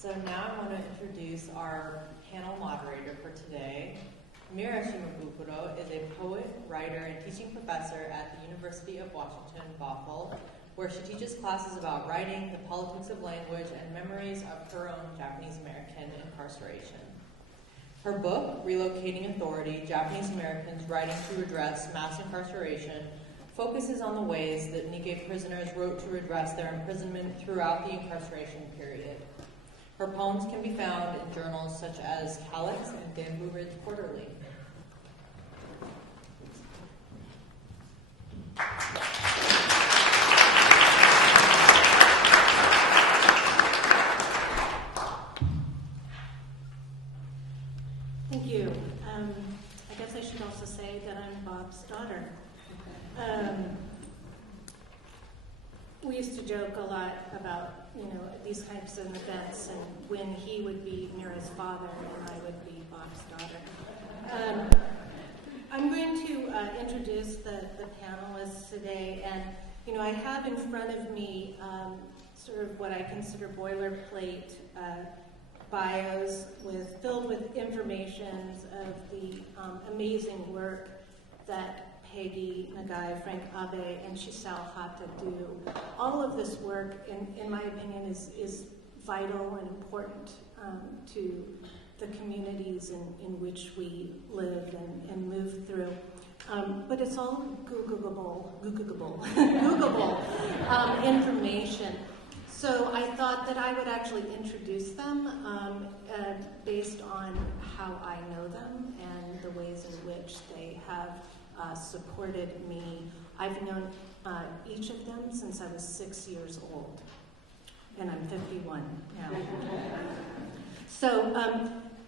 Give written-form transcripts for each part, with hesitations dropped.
So now I want to introduce our panel moderator for today. Mira Shimabukuro is a poet, writer, and teaching professor at the University of Washington, Bothell, where she teaches classes about writing, the politics of language, and memories of her own Japanese American incarceration. Her book, Relocating Authority, Japanese Americans Writing to Redress Mass Incarceration, focuses on the ways that Nikkei prisoners wrote to redress their imprisonment throughout the incarceration period. Her poems can be found in journals such as Calyx and Bamboo Ridge Quarterly. Thank you. I guess I should also say that I'm Bob's daughter. We used to joke a lot about, these types of events and when he would be Mira's father and I would be Bob's daughter. I'm going to introduce the panelists today, and I have in front of me sort of what I consider boilerplate bios filled with informations of the amazing work that Peggy Nagae, Frank Abe, and Chisao Hata do. All of this work, in my opinion, is vital and important to the communities in which we live and move through. But it's all Googleable information. So I thought that I would actually introduce them based on how I know them and the ways in which they have supported me. I've known each of them since I was 6 years old, and I'm 51 now. So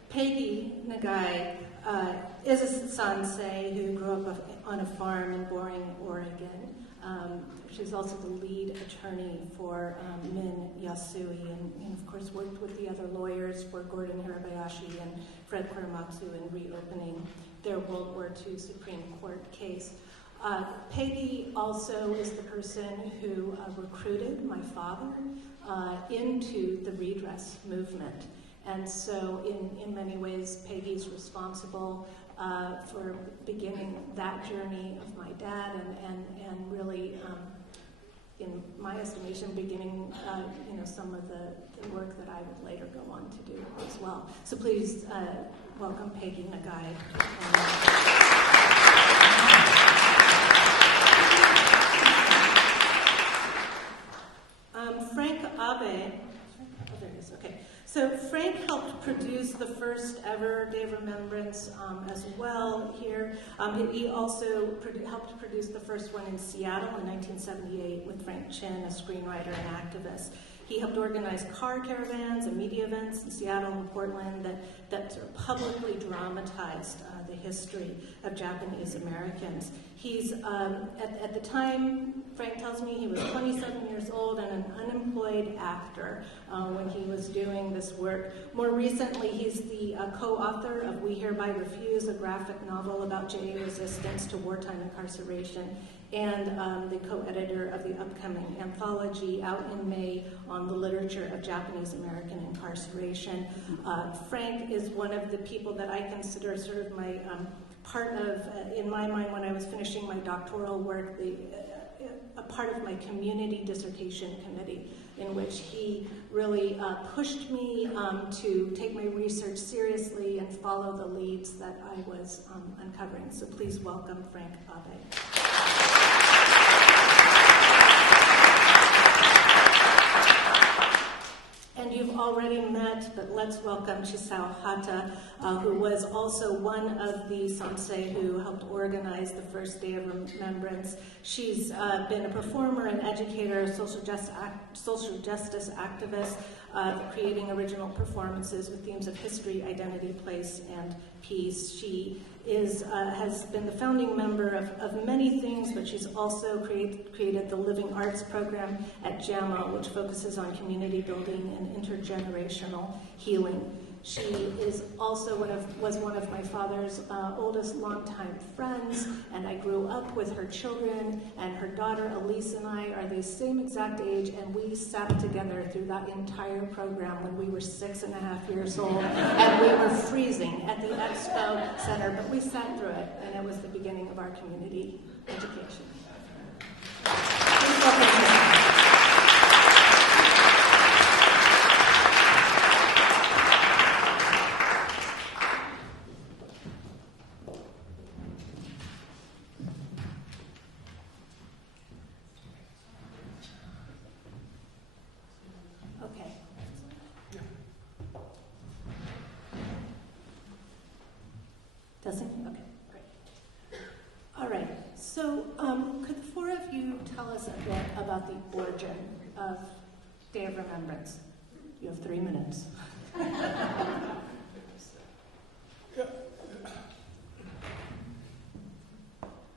Peggy Nagae is a Sansei who grew up on a farm in Boring, Oregon. She's also the lead attorney for Min Yasui, and of course worked with the other lawyers for Gordon Hirabayashi and Fred Korematsu in reopening their World War II Supreme Court case. Peggy also is the person who recruited my father into the Redress movement. And so in many ways, Peggy's responsible for beginning that journey of my dad and really, in my estimation, beginning some of the work that I would later go on to do as well. So please welcome Peggy Nagae. Frank Abe. Oh, there it is. Okay. So Frank helped produce the first ever Day of Remembrance as well here. He also helped produce the first one in Seattle in 1978 with Frank Chin, a screenwriter and activist. He helped organize car caravans and media events in Seattle and Portland that sort of publicly dramatized the history of Japanese Americans. He's, at the time, Frank tells me he was 27 years old and an unemployed actor when he was doing this work. More recently, he's the co-author of We Hereby Refuse, a graphic novel about JA resistance to wartime incarceration, and the co-editor of the upcoming anthology out in May on the literature of Japanese American incarceration. Frank is one of the people that I consider sort of my part of, in my mind, when I was finishing my doctoral work, a part of my community dissertation committee, in which he really pushed me to take my research seriously and follow the leads that I was uncovering. So please welcome Frank Abe. And you've already met, but let's welcome Chisao Hata, who was also one of the Sansei who helped organize the first Day of Remembrance. She's been a performer and educator, social justice activist, creating original performances with themes of history, identity, place, and peace. She has been the founding member of many things, but she's also created the Living Arts program at JAMA, which focuses on community building and intergenerational healing. She is also was one of my father's oldest longtime friends, and I grew up with her children, and her daughter Elise and I are the same exact age, and we sat together through that entire program when we were 6.5 years old, and we were freezing at the Expo Center, but we sat through it, and it was the beginning of our community education. Please welcome her. Doesn't? Okay, great. All right, so could the four of you tell us a bit about the origin of Day of Remembrance? You have 3 minutes.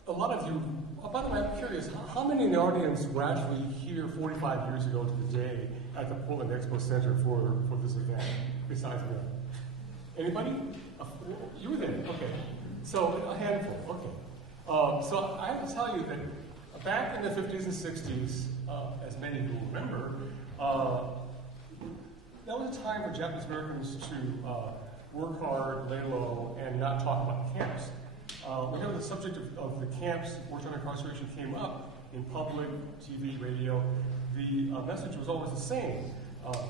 A lot of you, by the way, I'm curious, how many in the audience were actually here 45 years ago to the day at the Portland Expo Center for this event, besides me? Anybody? You were there, okay. So a handful, okay. So I have to tell you that back in the 50s and 60s, as many of you will remember, that was a time for Japanese Americans to work hard, lay low, and not talk about the camps. Whenever the subject of the camps, war-time incarceration, came up in public, TV, radio, the message was always the same.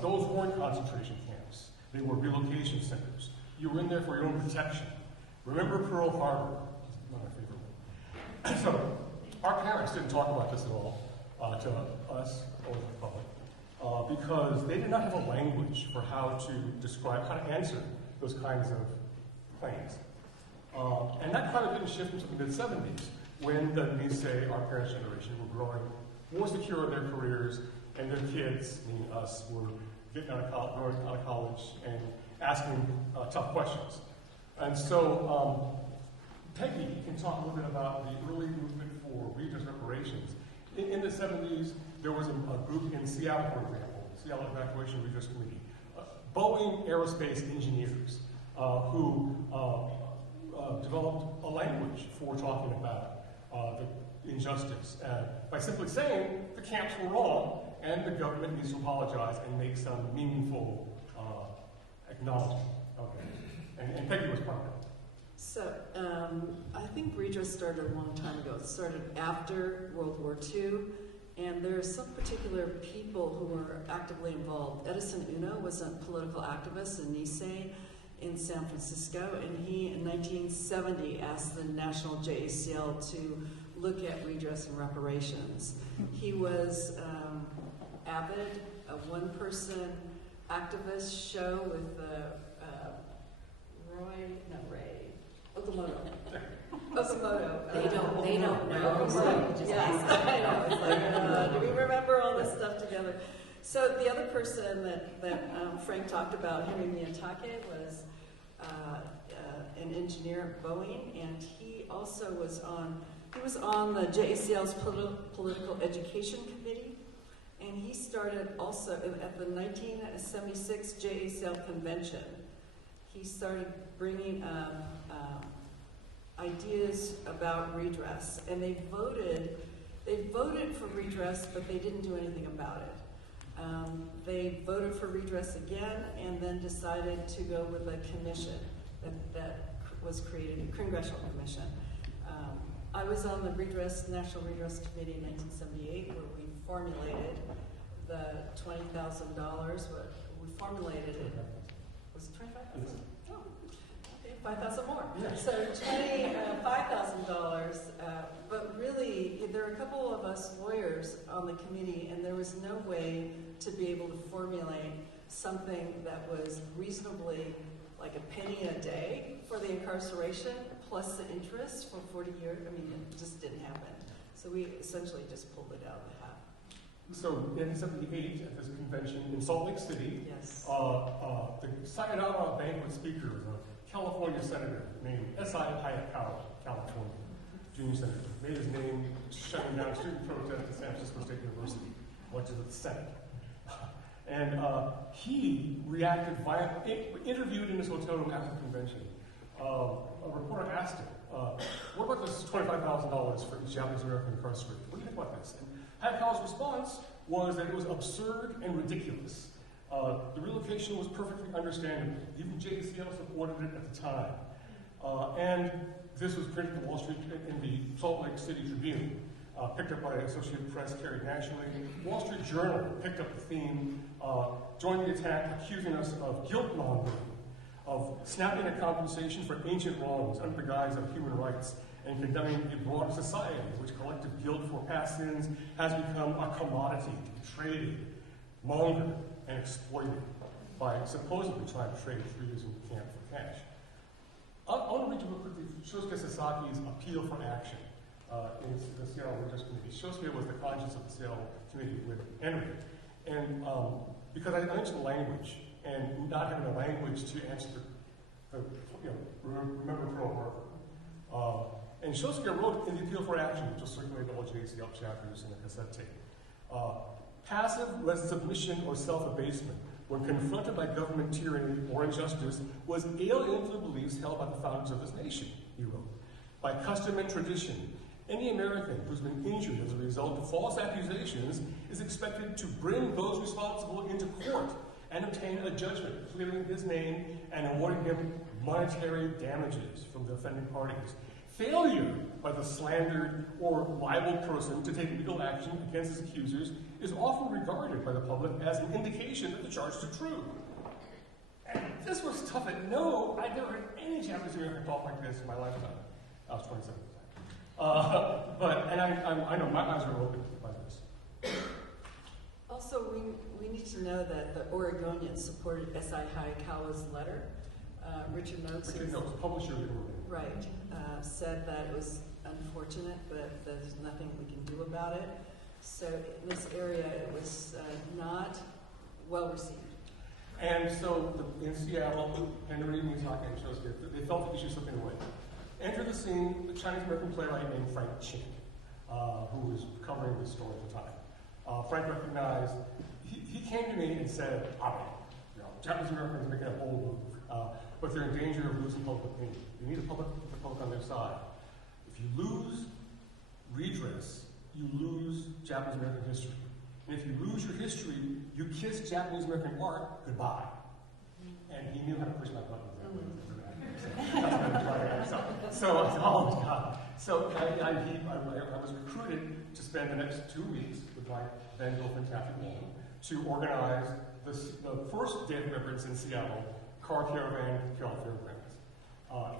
Those weren't concentration camps. They were relocation centers. You were in there for your own protection. Remember Pearl Harbor? Not my favorite one. So, our parents didn't talk about this at all to us or the public because they did not have a language for how to describe, how to answer those kinds of claims. And that kind of didn't shift until the mid-70s when the Nisei, our parents' generation, were growing more secure in their careers, and their kids, meaning us, were getting out of college and asking tough questions. And so Peggy can talk a little bit about the early movement for redress reparations. In the 70s, there was a group in Seattle, for example, Seattle Evacuation Redress Committee, Boeing aerospace engineers who developed a language for talking about the injustice by simply saying the camps were wrong and the government needs to apologize and make some meaningful acknowledgement. Okay. And Peggy was part of it. So, I think redress started a long time ago. It started after World War II, and there are some particular people who were actively involved. Edison Uno was a political activist in Nisei in San Francisco, and he, in 1970, asked the National JACL to look at redress and reparations. He was avid, a one-person activist show with Okamoto. They don't know. Yes, I know. It's like, do we remember all this stuff together? So the other person that Frank talked about, Henry Miyatake, was an engineer at Boeing, and he also was on the JACL's political education committee, and he started also at the 1976 JACL convention. He started bringing ideas about redress, and they voted for redress, but they didn't do anything about it. They voted for redress again, and then decided to go with a commission that was created, a congressional commission. I was on the National Redress Committee in 1978, where we formulated the $20,000. We formulated it. Was it 25,000? Oh, okay, 5,000 more. Yeah. So $5,000. But really, there are a couple of us lawyers on the committee, and there was no way to be able to formulate something that was reasonably like a penny a day for the incarceration plus the interest for 40 years. I mean, it just didn't happen. So we essentially just pulled it out of the hat. So in 1978 at this convention in Salt Lake City, Yes. the signing out on a banquet speaker was a California senator named Chisao Hata, California, junior senator. Made his name shutting down student protest at San Francisco State University, went to the Senate. And he reacted violently, interviewed in his hotel room after the convention. A reporter asked him, what about this $25,000 for each Japanese American incarcerated? What do you think about this? And Hayakawa's response was that it was absurd and ridiculous. The relocation was perfectly understandable. Even JCL supported it at the time. And this was printed in the Wall Street, in the Salt Lake City Tribune, picked up by Associated Press, carried nationally. Wall Street Journal picked up the theme, joined the attack, accusing us of guilt mongering, of snapping at compensation for ancient wrongs under the guise of human rights, and condemning a broader society in which collective guilt for past sins has become a commodity to be traded, mongered, and exploited by supposedly trying to trade 3 years in camp for cash. I want to read you real quickly Shosuke Sasaki's appeal for action in the Seattle Redress Committee. Shosuke was the conscience of the Seattle Committee with Henry. And because I mentioned language, and not having a language to answer remember Pearl Harbor. And Shosuke wrote in the appeal for action, which was circulated all JCL chapters in a cassette tape. Passive submission or self-abasement when confronted by government tyranny or injustice was alien to the beliefs held by the founders of this nation, he wrote. By custom and tradition, any American who's been injured as a result of false accusations is expected to bring those responsible into court and obtain a judgment clearing his name and awarding him monetary damages from the offending parties. Failure by the slandered or libeled person to take legal action against his accusers is often regarded by the public as an indication that the charges are true. And this was tough. I'd never heard any Japanese American talk like this in my lifetime. I was 27 at the time. I know my eyes are open by this. Also, we need to know that the Oregonians supported S.I. Hayakawa's letter. Richard Noakes, publisher of the Oregon. Right, said that it was unfortunate, but there's nothing we can do about it. So in this area, it was not well received. And so in Seattle, Henry, Miyazaki, and Shosuke, they felt the issue slipping away. Enter the scene the Chinese-American playwright named Frank Abe, who was covering this story at the time. Frank recognized, he came to me and said, Japanese Americans are making a bold move, but they're in danger of losing public opinion. You need the public on their side. If you lose redress, you lose Japanese American history. And if you lose your history, you kiss Japanese American art goodbye. And he knew how to push my buttons that way. So I was recruited to spend the next 2 weeks with my then girlfriend Kathy Wong to organize the first Day of Remembrance in Seattle, car caravan to Seattle Fairgrounds.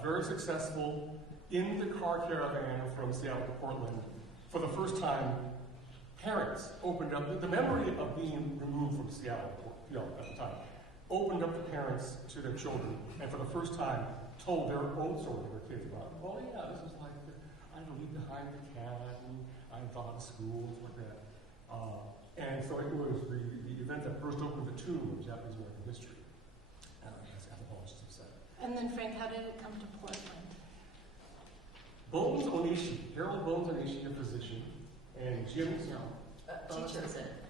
Very successful. In the car caravan from Seattle to Portland, for the first time, parents opened up, the memory of being removed from Seattle at the time, opened up the parents to their children, and for the first time, told their own story to their kids about, this was like, I had to leave behind the cat, and I thought of school, and like that. And so it was the event that burst open the tomb of Japanese American history, as anthropologists have said. And then, Frank, how did it come to Portland? Bones Onishi, Harold Bones Onishi, a physician, and Jim...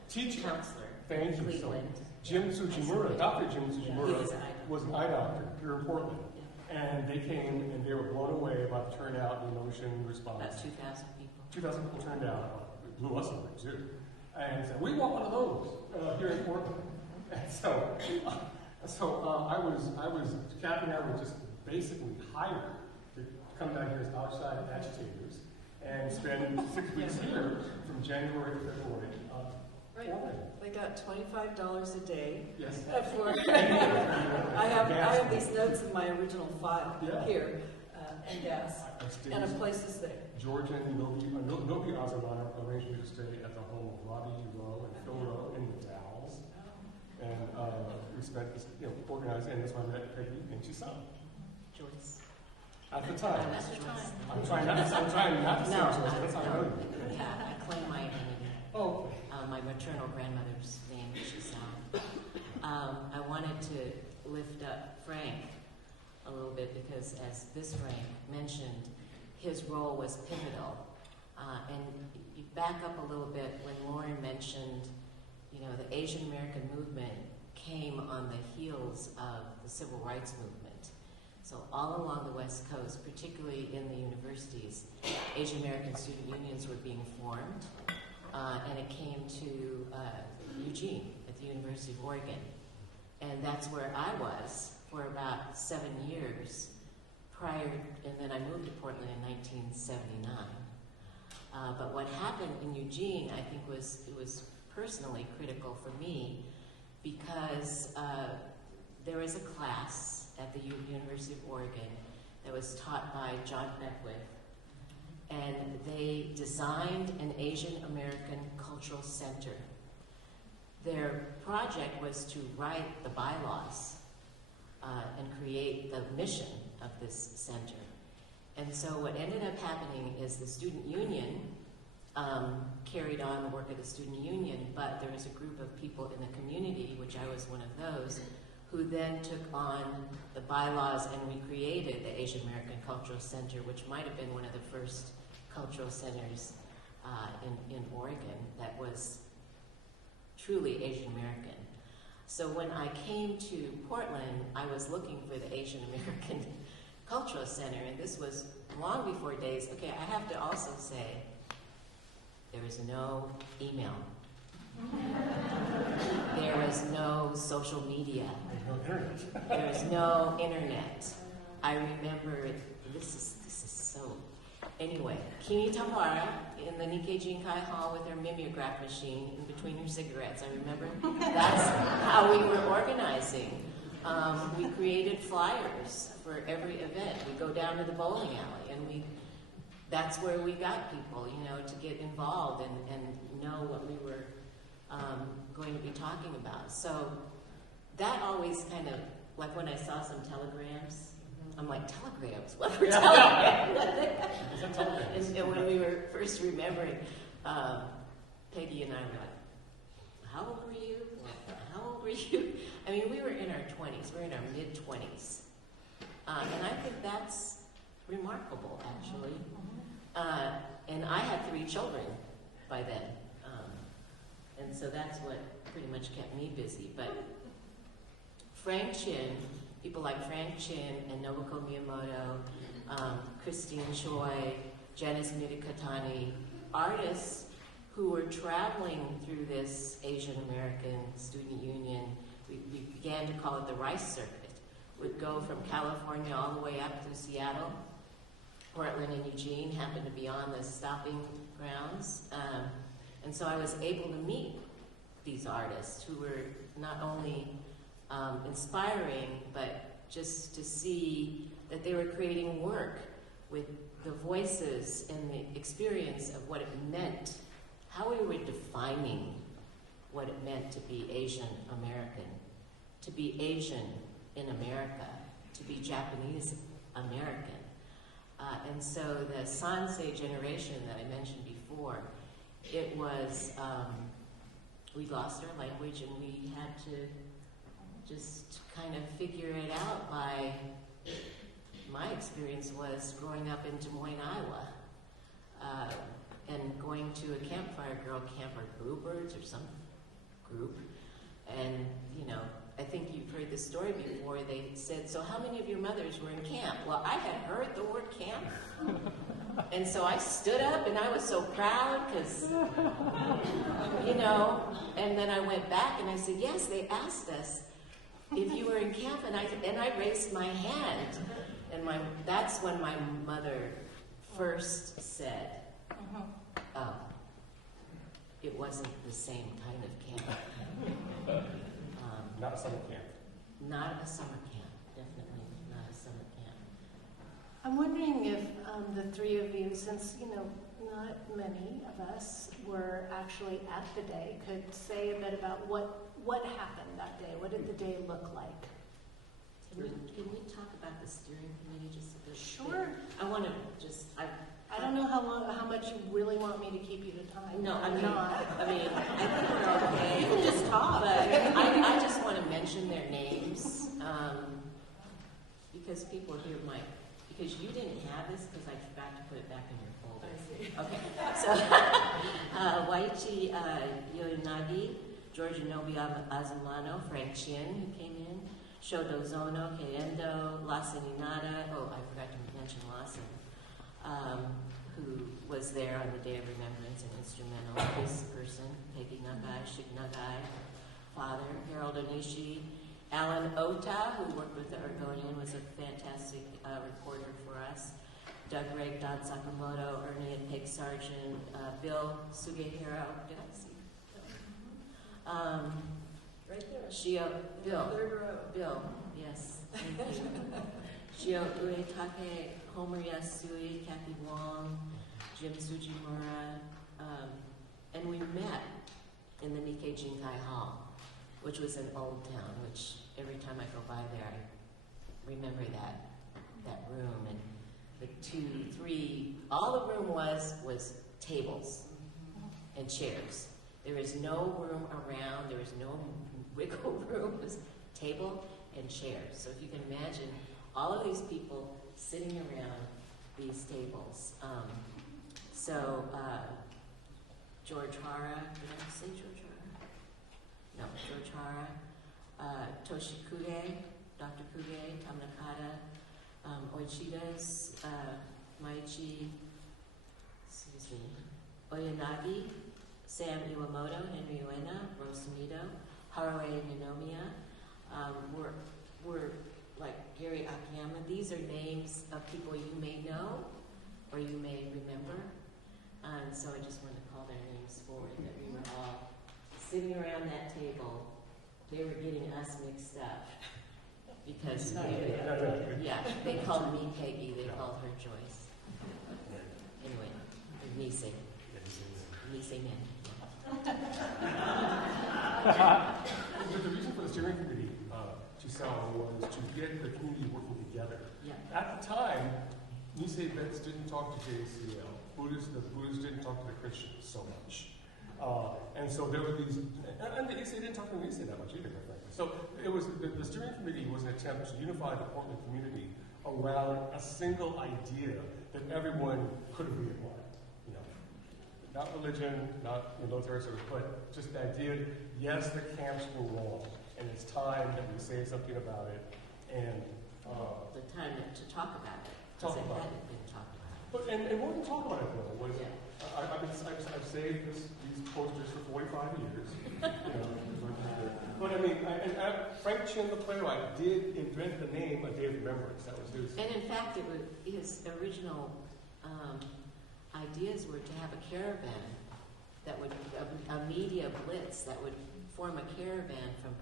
Teacher. Counselor. Thank you. So, Jim Tsujimura, Dr. Jim Tsujimura, was an eye doctor here in Portland. And they came and they were blown away by the turnout and emotion response. About 2,000 people. 2,000 people turned out. It blew us away, too. And said, we want one of those here in Portland. And so Kathy and I were just basically hired to come down here as outside agitators and spend 6 weeks here from January to February. Right. They got $25 a day. Yes. I have these notes in my original file here, and gas, and a place to stay. George and Nobi Azamana arranged me to stay at the home of Robbie Rowe and Phil Rowe in the Dalles. And we spent this, organizing, and that's why I met Peggy and Chisao. Joyce. At the time. I'm trying not to say Joyce. That's how I know you. Yeah, I claim my identity. Oh. My maternal grandmother's name is Chisao. I wanted to lift up Frank a little bit because, as this Frank mentioned, his role was pivotal. And you back up a little bit when Lauren mentioned the Asian American movement came on the heels of the civil rights movement. So all along the West Coast, particularly in the universities, Asian American student unions were being formed, and it came to Eugene at the University of Oregon. And that's where I was for about 7 years prior, and then I moved to Portland in 1979. But what happened in Eugene, I think, was personally critical for me because there was a class at the University of Oregon that was taught by John Beckwith, and they designed an Asian American Cultural Center. Their project was to write the bylaws and create the mission of this center. And so what ended up happening is the student union carried on the work of the student union, but there was a group of people in the community, which I was one of those, who then took on the bylaws and recreated the Asian American Cultural Center, which might have been one of the first cultural centers in Oregon that was truly Asian American. So when I came to Portland, I was looking for the Asian American Cultural Center, and this was long before days. Okay, I have to also say, there was no email. There was no social media. There was no internet. I remember, this is so. Anyway, Kini Tamara in the Nikkei Jinkai Hall with her mimeograph machine in between her cigarettes. I remember that's how we were organizing. We created flyers for every event. We go down to the bowling alley, and that's where we got people, to get involved and know what we were going to be talking about. So that always kind of, like when I saw some telegrams, I'm like, telegrams? What were telegrams? And when we were first remembering, Peggy and I were like, how old were you? How old were you? I mean, we were in our 20s. We're in our mid-20s. And I think that's remarkable, actually. And I had 3 children by then. And so that's what pretty much kept me busy. But Frank Chin, people like Frank Chin and Nobuko Miyamoto, Christine Choi, Janice Midikatani, artists who were traveling through this Asian American student union, we began to call it the Rice Circuit, would go from California all the way up through Seattle. Portland and Eugene happened to be on the stopping grounds. And so I was able to meet these artists who were not only inspiring, but just to see that they were creating work with the voices and the experience of what it meant, how we were defining what it meant to be Asian American, to be Asian in America, to be Japanese American. And so the Sansei generation that I mentioned before, it was, we lost our language and we had to just kind of figure it out by, my experience was growing up in Des Moines, Iowa, and going to a Campfire Girl camp or Bluebirds or some group. And, I think you've heard this story before. They said, so how many of your mothers were in camp? Well, I had heard the word camp. And so I stood up and I was so proud because, and then I went back and I said, yes, they asked us if you were in camp, and I raised my hand. And that's when my mother first said, oh, it wasn't the same kind of camp. Not a summer camp. Not a summer camp, definitely not a summer camp. I'm wondering if the 3 of you, since, not many of us were actually at the day, could say a bit about what happened that day. What did the day look like? Can we talk about the steering committee just a bit? Sure. I want to just, I don't know how much you really want me to keep you to time. No, I think we're okay. You can just talk. But I just want to mention their names because people here might, because you didn't have this because I forgot to put it back in your folder. I see. Okay, so Waichi Yonagi, Georgia Nobi Azumano, Frank Chin, who came in, Shodo Zono, Keiendo, Lawson Inada, oh, I forgot to mention Lawson, who was there on the Day of Remembrance and instrumental. This person, Peggy Nagae, Shig Nagae, father, Harold Onishi, Alan Ota, who worked with the Oregonian, was a fantastic reporter for us. Doug Rake, Don Sakamoto, Ernie and Peg Sargent, Bill Sugehiro, did I see? Right there. Shio, Bill. Third row. Bill, yes, thank you. Shio Uetake, Homer Yasui, Kathy Wong, Jim Sujimura, and we met in the Nikkei Jinkai Hall, which was in Old Town, which every time I go by there, I remember that room, and the 2, 3, all the room was tables and chairs. There was no room around, there was no wiggle room, it was table and chairs. So if you can imagine all of these people sitting around these tables. George Hara, did I say George Hara? No, George Hara, Toshi Kuge, Dr. Kuge, Tam Nakata, Oichidas, Maichi, Oyanagi, Sam Iwamoto, Henry Uena, Rosamido, Haruo Ninomiya, were like Gary Akiyama. These are names of people you may know or you may remember. And so I just wanted to call their names forward, that we were all sitting around that table. They were getting us mixed up because they called me Peggy, they called her Joyce. Anyway, Nisei. Nisei men. The reason for the steering committee, Chisao, was to get the community working together. Yeah. At the time, Nisei vets didn't talk to JCL. The Buddhists didn't talk to the Christians so much. And so there were these, and the Nisei didn't talk to the Nisei that much either, quite frankly. So it was, the steering committee was an attempt to unify the Portland community around a single idea that everyone could agree upon. You know, not religion, not military service, but just the idea, yes, the camps were wrong, and it's time that we say something about it, and The time to talk about it. Talk Because it about hadn't been talked about. but and what we talk about it though was Yeah. I've saved these posters for 45 years. You know, but I mean, Frank Chin, the playwright, did invent the name A Day of Remembrance. That was his. And in fact, it was his original ideas were to have a caravan that would, a media blitz that would form a caravan from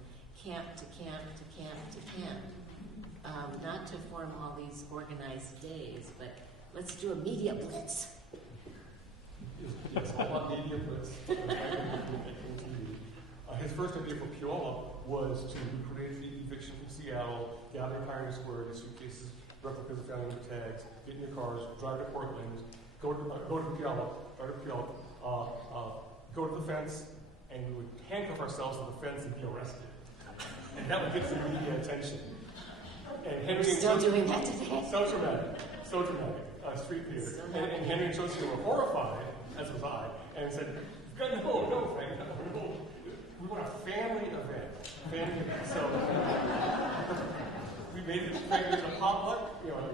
camp to camp to camp to camp. Not to form all these organized days, but let's do a media blitz. Yes, all about media blitz. His first idea for Piola was to recreate the eviction from Seattle, gather in Pioneer Square, get suitcases, replicas of family tags, get in your cars, drive to Portland, go to Piola, go to the fence, and we would handcuff ourselves to the fence and be arrested. And that would get some media attention. And Henry Still doing that today. So dramatic. Street theater. And Henry and Josie were horrified, as was I, and said, no, Frank, no. We want a family event. So we made it a potluck,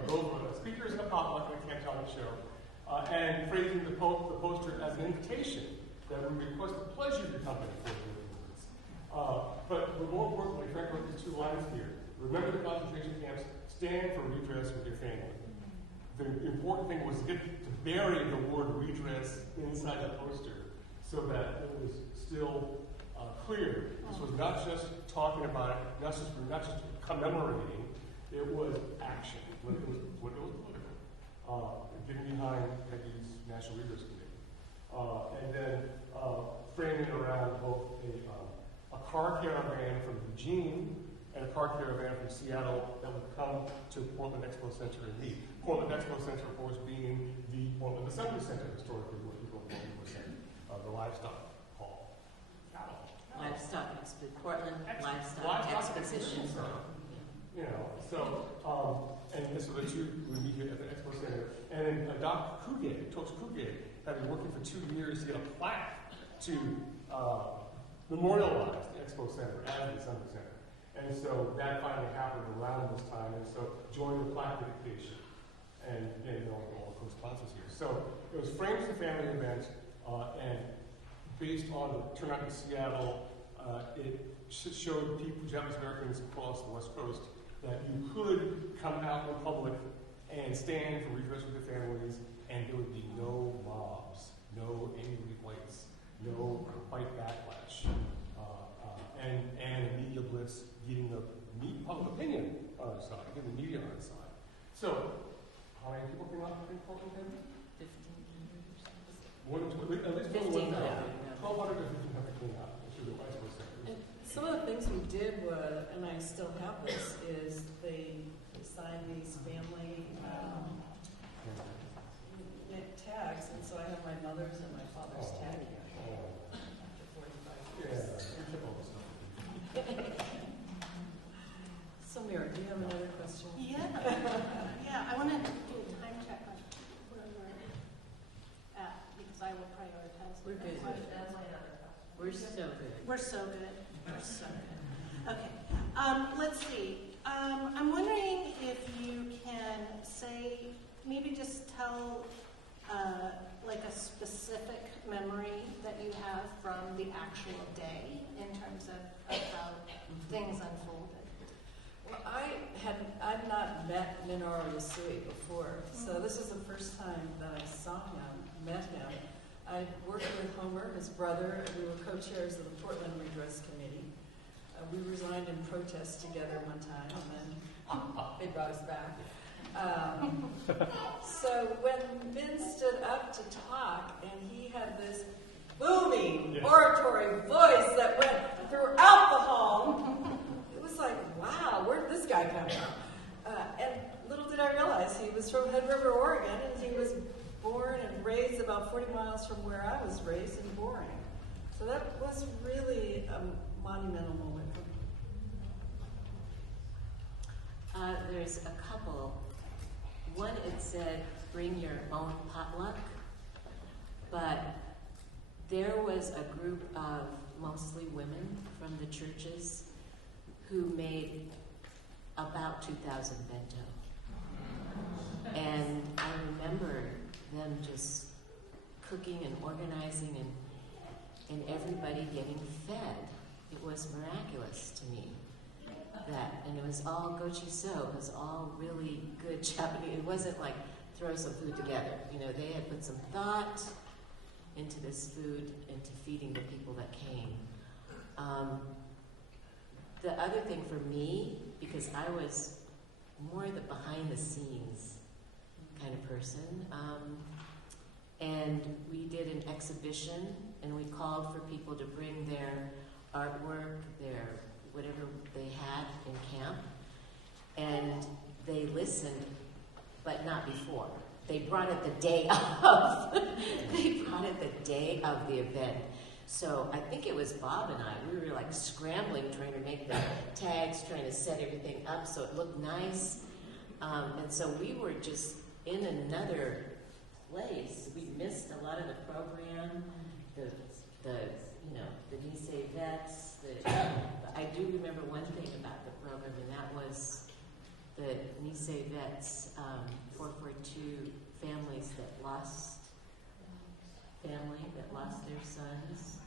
go with the speakers and a potluck and a camp talent show, and phrasing the poster as an invitation that we request the pleasure of your company for the but more importantly, Frank wrote these 2 lines here. Remember the concentration camps, stand for redress with your family. The important thing was to bury the word redress inside the poster so that it was still clear. This was not just talking about it, not just commemorating, it was action. When it was political. Getting behind Peggy's National Redress Committee. And then framing around both a car caravan from Eugene and a car caravan from Seattle that would come to Portland Expo Center and meet. Portland Expo Center, of course, being the Portland Assembly Center, historically, where people in Portland were sent, the livestock hall. Livestock, Portland Livestock Exposition. You know, and so the 2 would meet here at the Expo Center. And then Dr. Kuge, Coach Kuge, had been working for 2 years to get a plaque to memorialized the Expo Center as the Assembly Center. And so that finally happened around this time, and so joined the plaque dedication. And all the co-sponsors here. So it was framed as a family event, and based on the turnout in Seattle, it showed people, Japanese Americans across the West Coast, that you could come out in public and stand for redress with your families, and there would be no mobs, no angry whites, no white backlash, and a media blitz getting the public opinion on our side, getting the media on our side. So, how many people came out in Portland? 1,500 or At least 1,500. 1,200 to 1,500 came out. And some of the things we did was, and I still have this, is they signed these family tags, and so I have my mother's and my father's tag here after 45 years. So Mira, do you have another question? Yeah, I want to do a time check on where we're at, because I will prioritize. We're good. That's my other question. We're so good. We're so good. We're so good. Okay. Let's see. I'm wondering if you can say, maybe just tell like a specific memory that you have from the actual day in terms of how things unfolded. Well, I'd not met Minoru Yasui before, so this is the first time that I saw him, met him. I worked with Homer, his brother. We were co-chairs of the Portland Redress Committee. We resigned in protest together one time, and then they brought us back. So when Ben stood up to talk, and he had this booming oratory voice that went throughout the hall, it was like, wow, where did this guy come from? And little did I realize he was from Hood River, Oregon, and he was born and raised about 40 miles from where I was raised in Boring. So that was really a monumental moment for me. There's a couple. One, it said, bring your own potluck, but there was a group of mostly women from the churches who made about 2,000 bento. And I remember them just cooking and organizing and everybody getting fed. It was miraculous to me. And it was all gochiso. It was all really good Japanese. It wasn't like throw some food together. They had put some thought into this food, into feeding the people that came. The other thing for me, because I was more the behind the scenes kind of person, and we did an exhibition, and we called for people to bring their artwork, their whatever they had in camp, and they listened, but not before. They brought it the day of. They brought it the day of the event. So I think it was Bob and I. We were like scrambling, trying to make the tags, trying to set everything up so it looked nice. And so we were just in another place. We missed a lot of the program, the Nisei vets. I do remember one thing about the program, and that was the Nisei vets, 442 families that lost their sons.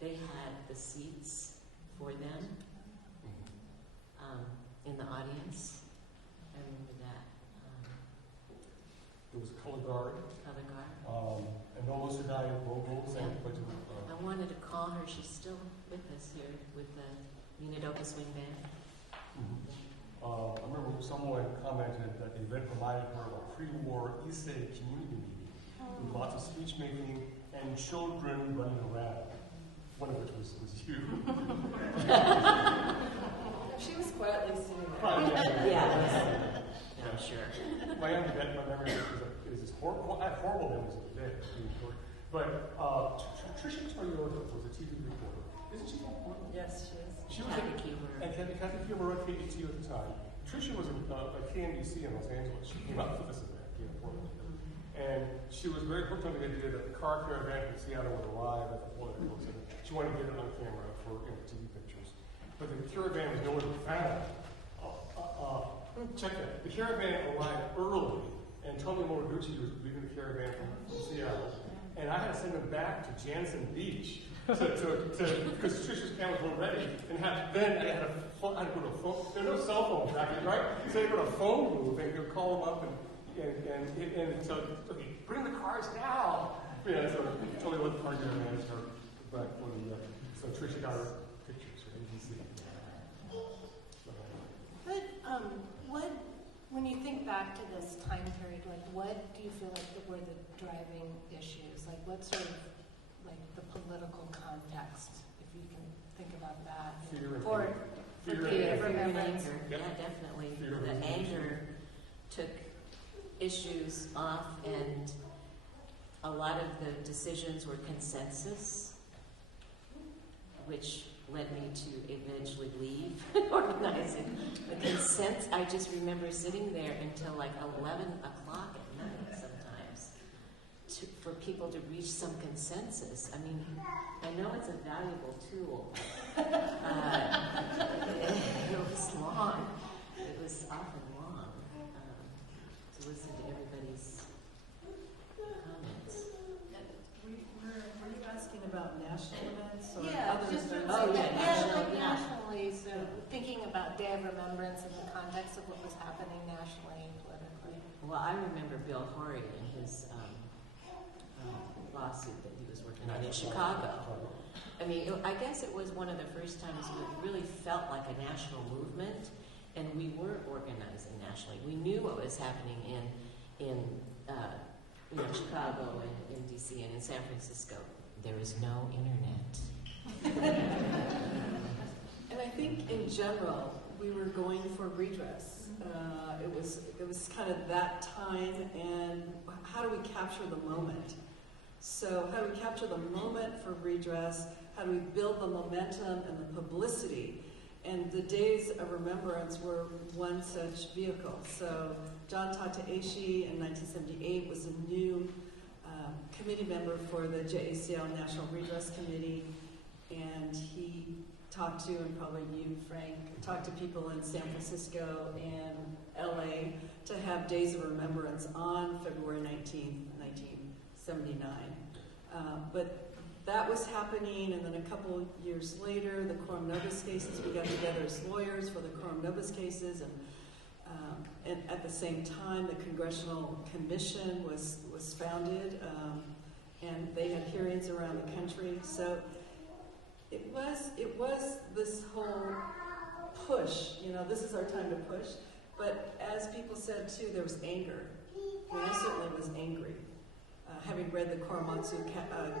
They had the seats for them in the audience. I remember that. There was color guard. And almost a guy in logos. Yeah. I wanted to call her. She's still with us here with the Minadoka Swing Band. I remember someone commented that the event reminded her of a pre-war Issei community meeting with lots of speech making and children running around. One of which was you. She was quietly sitting there. Yeah, I'm sure. My memory is this horrible. I have horrible memories of the day. But Tricia Toyota was a TV reporter. Isn't she from Portland? Yes, she is. She was Kathy Kuber. And Kathy Kuber at KETU at the time. Tricia was at KNBC in Los Angeles. She came up for this event here in Portland. And she was very hooked on the idea that the car caravan from Seattle would arrive at the Portland Coast. She wanted to get it on camera for TV pictures. But the caravan was nowhere to be found. Check that. The caravan arrived early, and Tony Moriguchi was leaving the caravan from Seattle. And I had to send him back to Jansen Beach because Trisha's cameras weren't ready. And then I had to go to a phone. There were no cell phones back then, right? So I go to a phone booth and go call them up and so, okay, bring the cars now. Yeah, so Tony let the car get managed her. But so Trisha got her pictures for ABC. What, when you think back to this time period, like what do you feel like were the driving issues? Like what sort of, like the political context, if you can think about that? Fear and Day of and Remembrance. anger. Yep. Yeah, definitely. Fear The and anger took issues off, and a lot of the decisions were consensus, which led me to eventually leave organizing. I just remember sitting there until like 11 o'clock at night sometimes for people to reach some consensus. I mean, I know it's a valuable tool. It was long. It was often long to listen to everybody's comments. Were you asking about national events or Yeah, other just events? Oh, yeah, national, yeah. nationally, so thinking about Day of Remembrance in the context of what was happening nationally and politically. Well, I remember Bill Horry and his lawsuit that he was working on in Chicago. I mean, I guess it was one of the first times it really felt like a national movement, and we were organizing nationally. We knew what was happening in Chicago and in DC and in San Francisco. There is no internet. And I think in general, we were going for redress. It was kind of that time, and how do we capture the moment? So how do we capture the moment for redress? How do we build the momentum and the publicity? And the Days of Remembrance were one such vehicle. So John Tateishi in 1978 was a new committee member for the JACL National Redress Committee, and he talked to, and probably you, Frank, talked to people in San Francisco and LA to have Days of Remembrance on February 19th, 1979. But that was happening, and then a couple of years later, the Quorum Nobis cases, we got together as lawyers for the Quorum Nobis cases, and at the same time, the Congressional Commission was founded, and they had hearings around the country. So it was this whole push, this is our time to push. But as people said too, there was anger. I certainly was angry, having read the Korematsu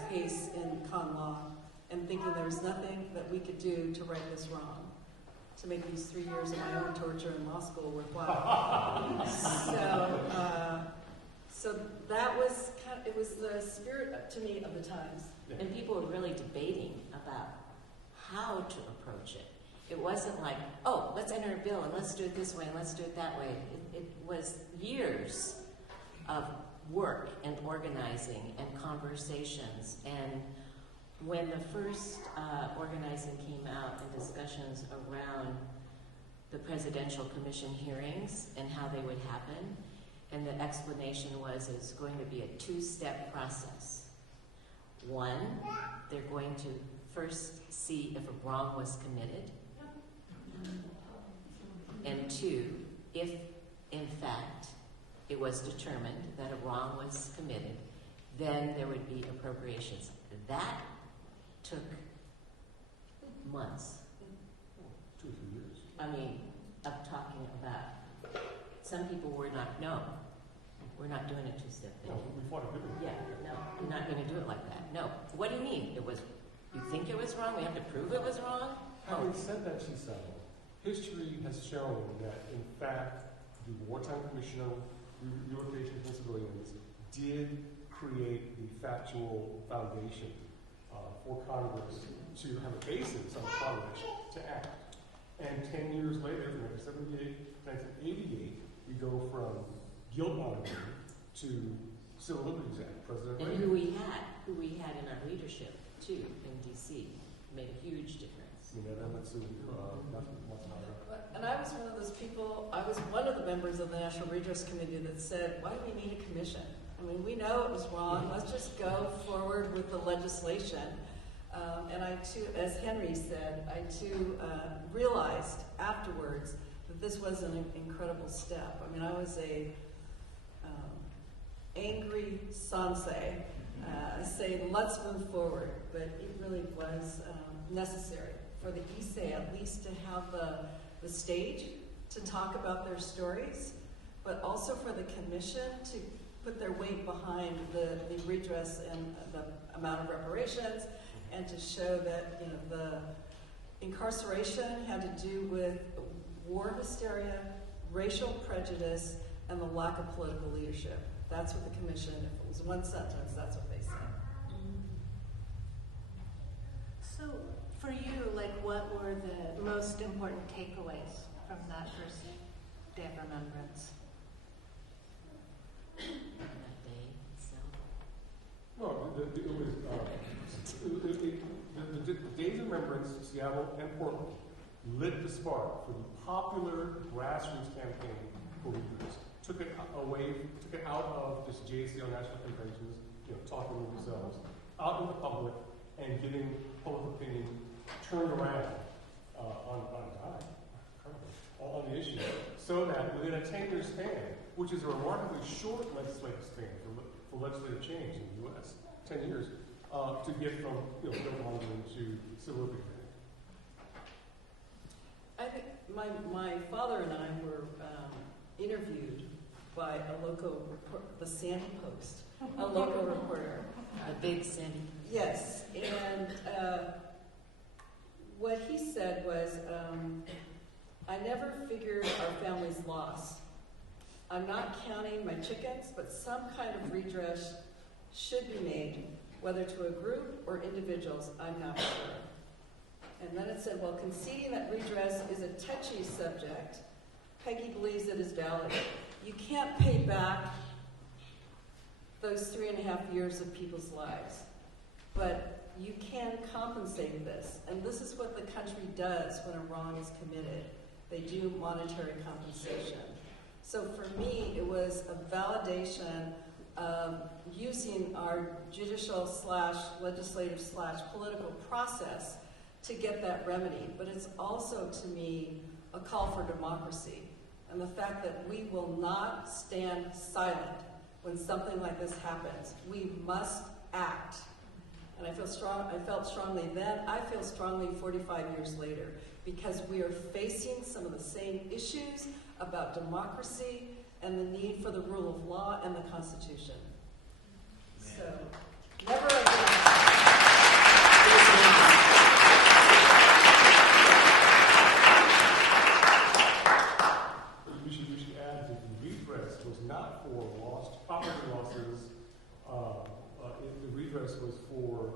case in con law and thinking there was nothing that we could do to right this wrong, to make these 3 years of my own torture in law school worthwhile. So that was it was the spirit to me of the times. And people were really debating about how to approach it. It wasn't like, oh, let's enter a bill and let's do it this way and let's do it that way. It was years of work and organizing and conversations. And when the first organizing came out and discussions around the Presidential Commission hearings and how they would happen, and the explanation was it's going to be a two-step process. One, they're going to first see if a wrong was committed. And two, if in fact it was determined that a wrong was committed, then there would be appropriations. That took months. 2 or 3 years. I mean, I'm talking about, some people were not, no, we're not doing a two-step thing. No, we fought a good one. Yeah, no, we're not going to do it like that. No. What do you mean? You think it was wrong? We have to prove it was wrong? Having said that, Chisao, history has shown that, in fact, the Wartime Commission on Rehabilitation of Civilians did create the factual foundation for Congress to have a basis on Congress to act. And 10 years later, in 1988, we go from guilt monitoring to Civil Liberties Act. President And Reagan. who we had in our leadership. too in D.C. Made a huge difference. And I was one of those people, I was one of the members of the National Redress Committee that said, why do we need a commission? I mean, we know it was wrong, let's just go forward with the legislation. And I too, as Henry said, I too realized afterwards that this was an incredible step. I mean, I was a angry sensei saying, let's move forward, but it really was necessary for the Issei at least to have the stage to talk about their stories, but also for the commission to put their weight behind the redress and the amount of reparations, and to show that the incarceration had to do with war hysteria, racial prejudice, and the lack of political leadership. That's what the commission, if it was one sentence, that's what they said. So for you, like, what were the most important takeaways from that first Day of Remembrance? That day itself. No, the Days of Remembrance, Seattle and Portland, lit the spark for the popular grassroots campaign for redress. Took it out of just JCL national conventions, talking to themselves, out in the public, and getting public opinion turned around on the issue, so that within a 10-year span, which is a remarkably short legislative span for legislative change in the U.S., 10 years, to get from bill monitoring to civil liberty. I think my father and I were interviewed by a local the Sandy Post, a local reporter. A big Sandy. Yes, and what he said was, I never figured our family's loss. I'm not counting my chickens, but some kind of redress should be made, whether to a group or individuals, I'm not sure. And then it said, well, conceding that redress is a touchy subject, Peggy believes it is valid. You can't pay back those 3.5 years of people's lives, but you can compensate this. And this is what the country does when a wrong is committed. They do monetary compensation. So for me, it was a validation of using our judicial / legislative / political process to get that remedy. But it's also, to me, a call for democracy. And the fact that we will not stand silent when something like this happens. We must act. And I felt strongly then, I feel strongly 45 years later, because we are facing some of the same issues about democracy and the need for the rule of law and the Constitution. So, never again. We should add that the redress was not for property losses. The redress was for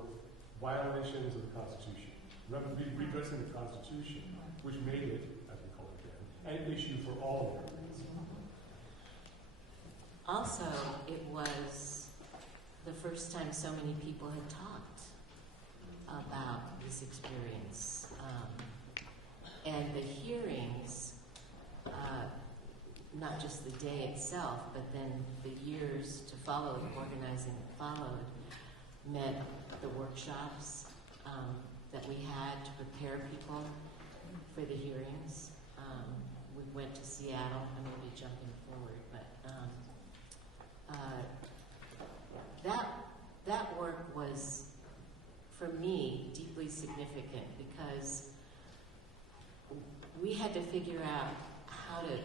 violations of the Constitution. Redressing the Constitution, which made it, as we call it then, an issue for all Americans. Also, it was the first time so many people had talked about this experience. And the hearings, not just the day itself, but then the years to follow, the organizing that followed, meant the workshops that we had to prepare people for the hearings. We went to Seattle. I may be jumping forward, but that work was, for me, deeply significant because we had to figure out how to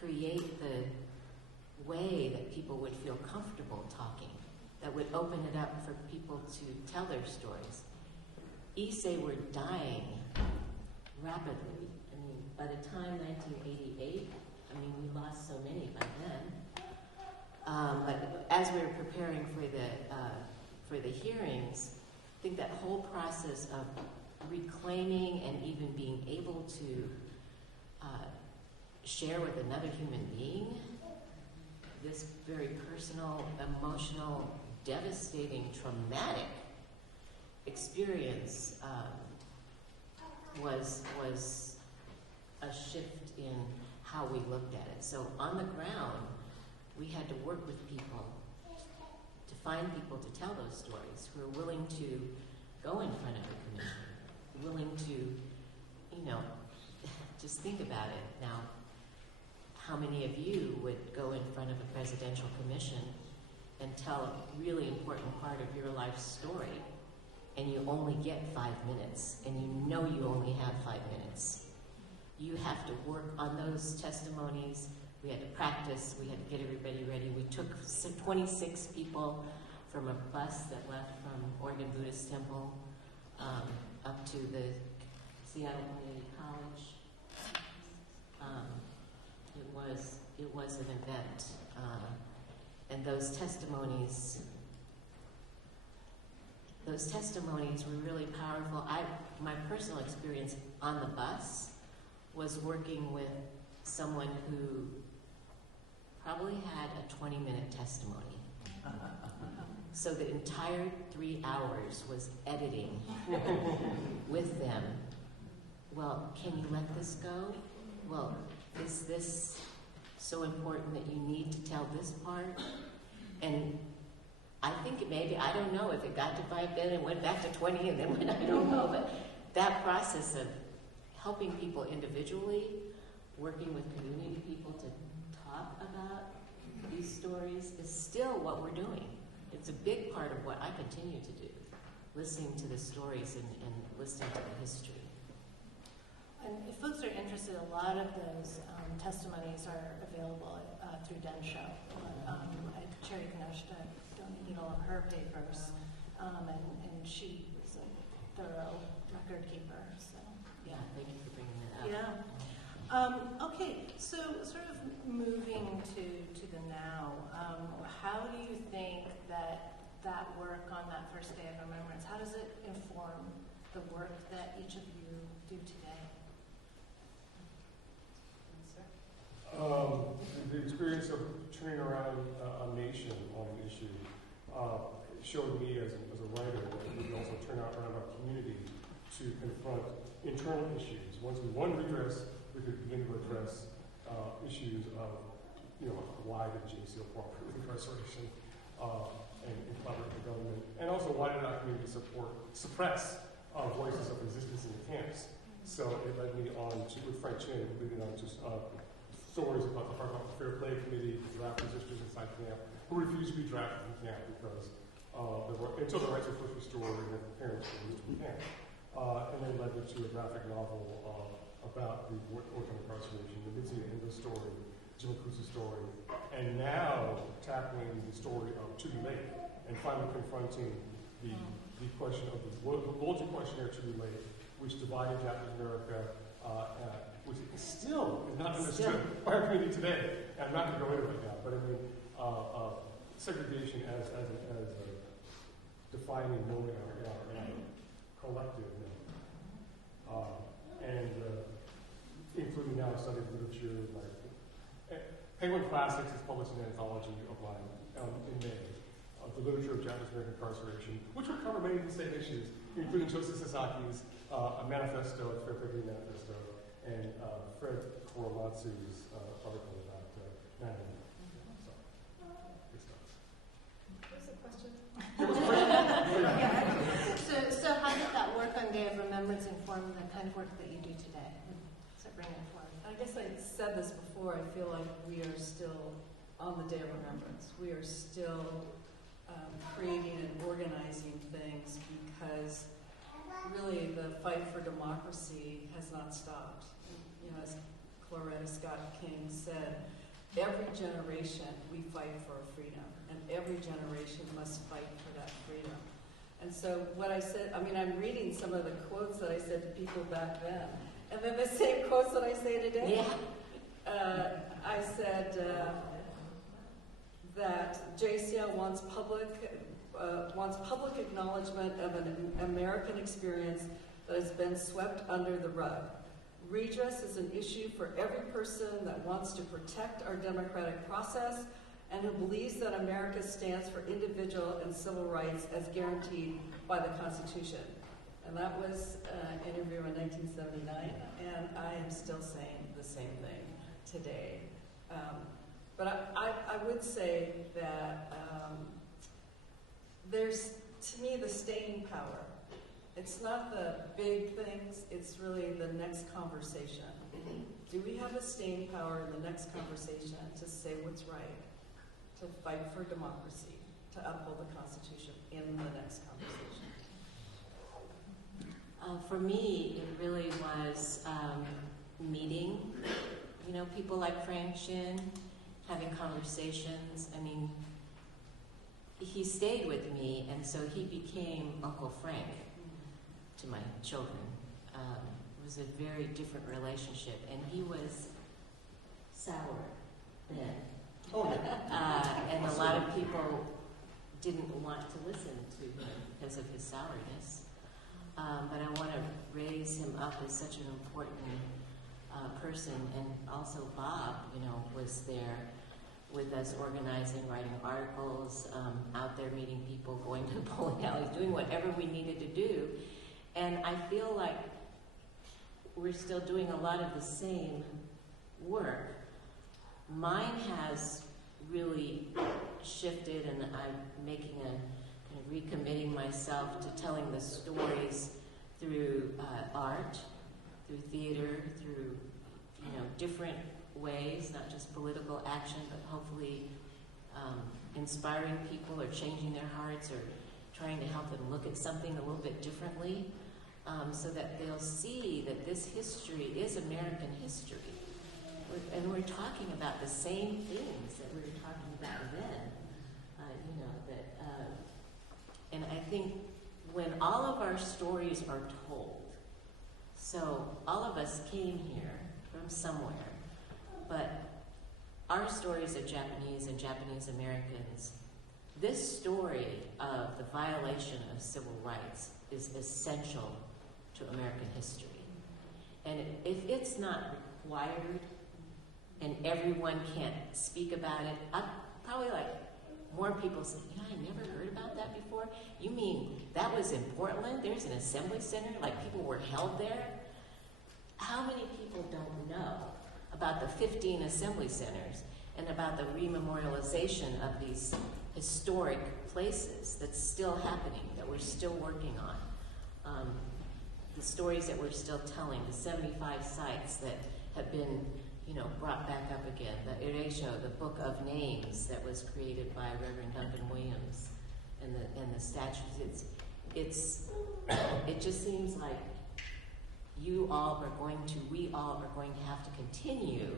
create the way that people would feel comfortable talking, that would open it up for people to tell their stories. Issei were dying rapidly. I mean, by the time 1988, we lost so many by then. But as we were preparing for the hearings, I think that whole process of reclaiming and even being able to share with another human being this very personal, emotional, devastating, traumatic experience was a shift in how we looked at it. So on the ground, we had to work with people to find people to tell those stories who are willing to go in front of a commission, willing to, you know, just think about it. Now, how many of you would go in front of a presidential commission and tell a really important part of your life story, and you only get 5 minutes, and you know you only have 5 minutes? You have to work on those testimonies. We had to practice. We had to get everybody ready. We took 26 people from a bus that left from Oregon Buddhist Temple up to the Seattle Community College. It was an event, and those testimonies were really powerful. My personal experience on the bus was working with someone who probably had a 20-minute testimony. So the entire 3 hours was editing with them. Well, can you let this go? Well, is this so important that you need to tell this part? And I think it maybe, I don't know if it got to 5 then and went back to 20 and then went, I don't know, but that process of helping people individually, working with community people to talk about these stories is still what we're doing. It's a big part of what I continue to do, listening to the stories and listening to the history. And if folks are interested, a lot of those testimonies are available through Densho. Cherry Kanoshta donated all of her papers, and she was a thorough record keeper. So Yeah, thank you for bringing that up. yeah. Okay, so sort of moving to the now, how do you think that work on that first day of remembrance, how does it inform the work that each of you do today? The experience of turning around a nation on an issue showed me as a writer that we can also turn around our community to confront internal issues. Once we won Redress, we could begin to address issues of, why did JCO cooperate with incarceration and collaborate with the government, and also why did our community suppress voices of resistance in the camps? So it led me on to, with Frank Chin, leading on to stories about the Fair Play Committee, the draft resistors inside camp, who refused to be drafted from camp because until the rights were first restored and their parents were released from camp. And then led me to a graphic novel about the Portland incarceration, the Mitzi and the story, Jim Cruz's story, and now tackling the story of To Be Late, and finally confronting the question of the Bulletin Questionnaire To Be Late, which divided Japanese America, which still is not understood by our community today. And I'm not going to go into it right now, but I mean, segregation as a defining moment in our collective, and including now studying literature like Penguin Classics is published an anthology of mine in May of the literature of Japanese American incarceration, which will cover many of the same issues, including Choshi Sasaki's manifesto, it's Peggy Nagae manifesto, and Fred Koromatsu's article about Nagae. So, good stuff. What was the question? There was a question. So how did that work on Day of Remembrance inform the kind of work that you do today? So bring it forward. I guess I said this before, I feel like we are still on the Day of Remembrance. We are still creating and organizing things because really the fight for democracy has not stopped. As Claretta Scott King said, every generation we fight for freedom, and every generation must fight for that freedom. And so what I said, I'm reading some of the quotes that I said to people back then, and then the same quotes that I say today. Yeah. I said that JCL wants public acknowledgement of an American experience that has been swept under the rug. Redress is an issue for every person that wants to protect our democratic process and who believes that America stands for individual and civil rights as guaranteed by the Constitution. And that was an interview in 1979, and I am still saying the same thing today. But I would say that there's, to me, the staying power. It's not the big things, it's really the next conversation. Do we have the staying power in the next conversation to say what's right, to fight for democracy, to uphold the Constitution in the next conversation? For me, it really was meeting, people like Frank Shin, having conversations. I mean, he stayed with me, and so he became Uncle Frank to my children. It was a very different relationship, and he was sour then. And a lot of people didn't want to listen to him because of his sourness. But I want to raise him up as such an important person, and also Bob, was there with us organizing, writing articles, out there meeting people, going to bowling alleys, doing whatever we needed to do. And I feel like we're still doing a lot of the same work. Mine has really shifted, and I'm making recommitting myself to telling the stories through art, through theater, through different ways, not just political action, but hopefully inspiring people or changing their hearts or trying to help them look at something a little bit differently, so that they'll see that this history is American history. And we're talking about the same things that we were talking about then. And I think when all of our stories are told, so all of us came here from somewhere, but our stories are Japanese and Japanese Americans. This story of the violation of civil rights is essential to American history. And if it's not required and everyone can't speak about it, I'd probably more people say, I never heard about that before. You mean that was in Portland? There's an assembly center? People were held there? How many people don't know about the 15 assembly centers and about the rememorialization of these historic places that's still happening, that we're still working on? The stories that we're still telling, the 75 sites that have been brought back up again. The Ereisho, the Book of Names that was created by Reverend Duncan Williams, and the statues. It just seems like we all are going to have to continue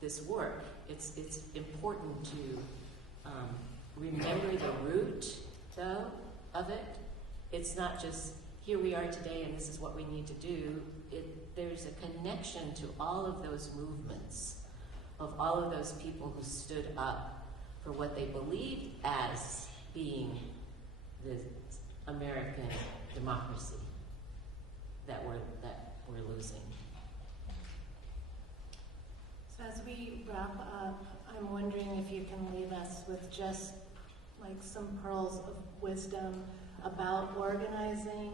this work. It's important to remember the root, though, of it. It's not just here we are today and this is what we need to do. There's a connection to all of those movements, of all of those people who stood up for what they believed as being the American democracy that we're losing. So as we wrap up, I'm wondering if you can leave us with just some pearls of wisdom about organizing,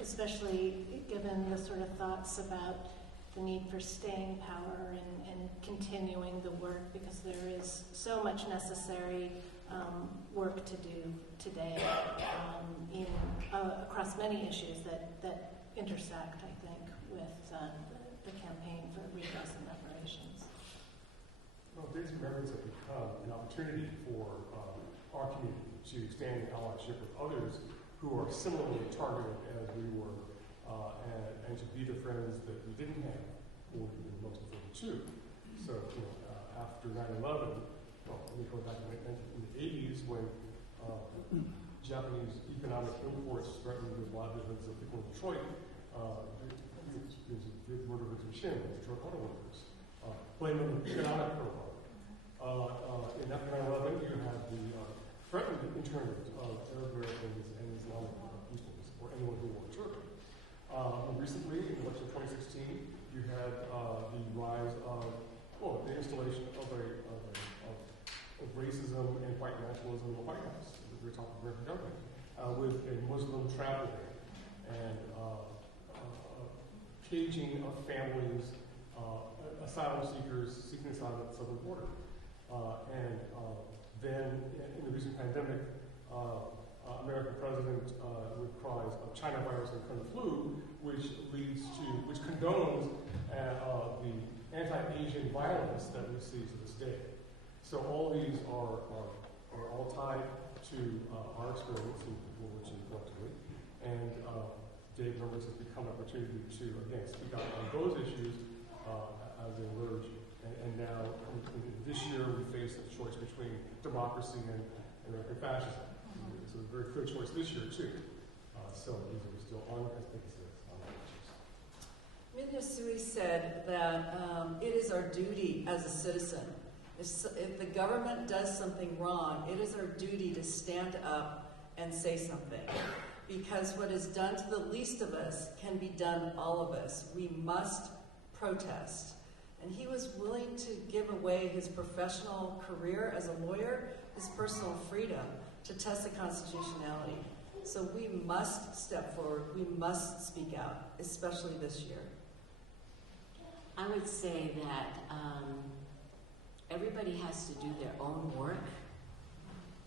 especially given the sort of thoughts about the need for staying power and continuing the work, because there is so much necessary work to do today across many issues that intersect, I think, with the campaign for redress and reparations. Well, Days of Remembrance have become an opportunity for our community to stand in allyship with others who are similarly targeted as we were, and to be the friends that we didn't have or most of 42. So, after 9/11, let me go back to in the 80s when Japanese economic imports threatened the livelihoods of people in Detroit. There's a big murder victim Shin, Detroit auto workers, blaming the economic program. In after 9/11, you had the threatened internment of Arab Americans and Islamic peoples, or anyone who wore turban. Recently, in the election of 2016, you had the rise of, the installation of white nationalism in the White House, we were talking about the government, with a Muslim travel ban and caging of families, asylum seekers seeking asylum at the southern border. Then in the recent pandemic, American president reprised China virus and Kung flu, which condones the anti-Asian violence that we see to this day. So all these are all tied to our experience in World War II collectively, and Day of Remembrance has become an opportunity to again speak out on those issues as they emerge. And now, this year, we face a choice between democracy and American fascism. So a very clear choice this year too. So these are still on, I think it says, on the issues. Minya Sui said that it is our duty as a citizen. If the government does something wrong, it is our duty to stand up and say something. Because what is done to the least of us can be done to all of us. We must protest. And he was willing to give away his professional career as a lawyer, his personal freedom, to test the constitutionality. So we must step forward. We must speak out, especially this year. I would say that everybody has to do their own work,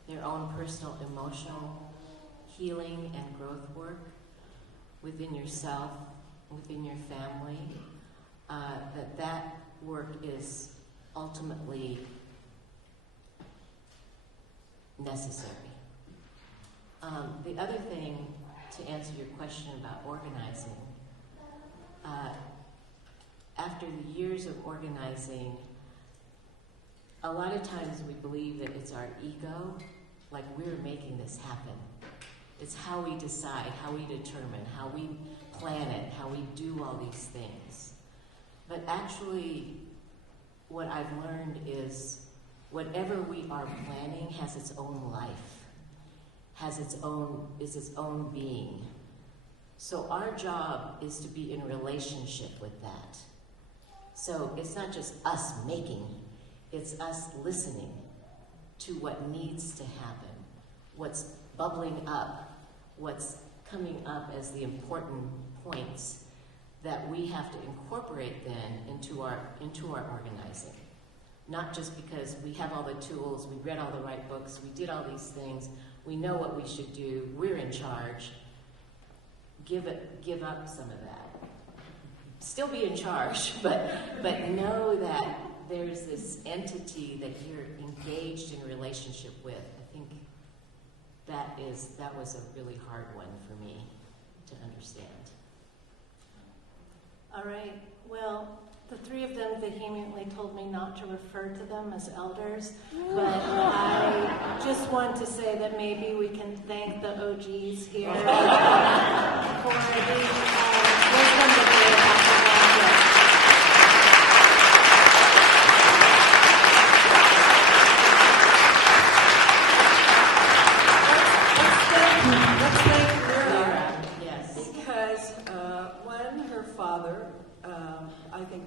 their own personal emotional healing and growth work within yourself, within your family, that work is ultimately necessary. The other thing, to answer your question about organizing, after the years of organizing, a lot of times we believe that it's our ego, like we're making this happen. It's how we decide, how we determine, how we plan it, how we do all these things. But actually, what I've learned is whatever we are planning has its own life, is its own being. So our job is to be in relationship with that. So it's not just us making, it's us listening to what needs to happen, what's bubbling up, what's coming up as the important points that we have to incorporate then into our organizing. Not just because we have all the tools, we read all the right books, we did all these things, we know what we should do, we're in charge. Give up some of that. Still be in charge, but know that there's this entity that you're engaged in relationship with. I think that was a really hard one for me to understand. All right. Well, the three of them vehemently told me not to refer to them as elders, but I just want to say that maybe we can thank the OGs here for the wisdom that they have Let's thank Mira. Yes. Because when her father, I think,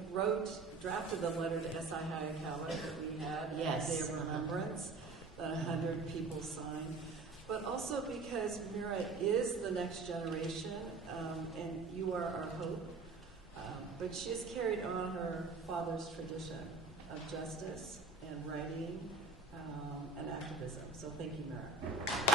drafted the letter to S.I. Hayakawa that we had, Yes. Day of Remembrance, that 100 people signed, but also because Mira is the next generation, and you are our hope. But she has carried on her father's tradition of justice and writing and activism. So thank you, Mira.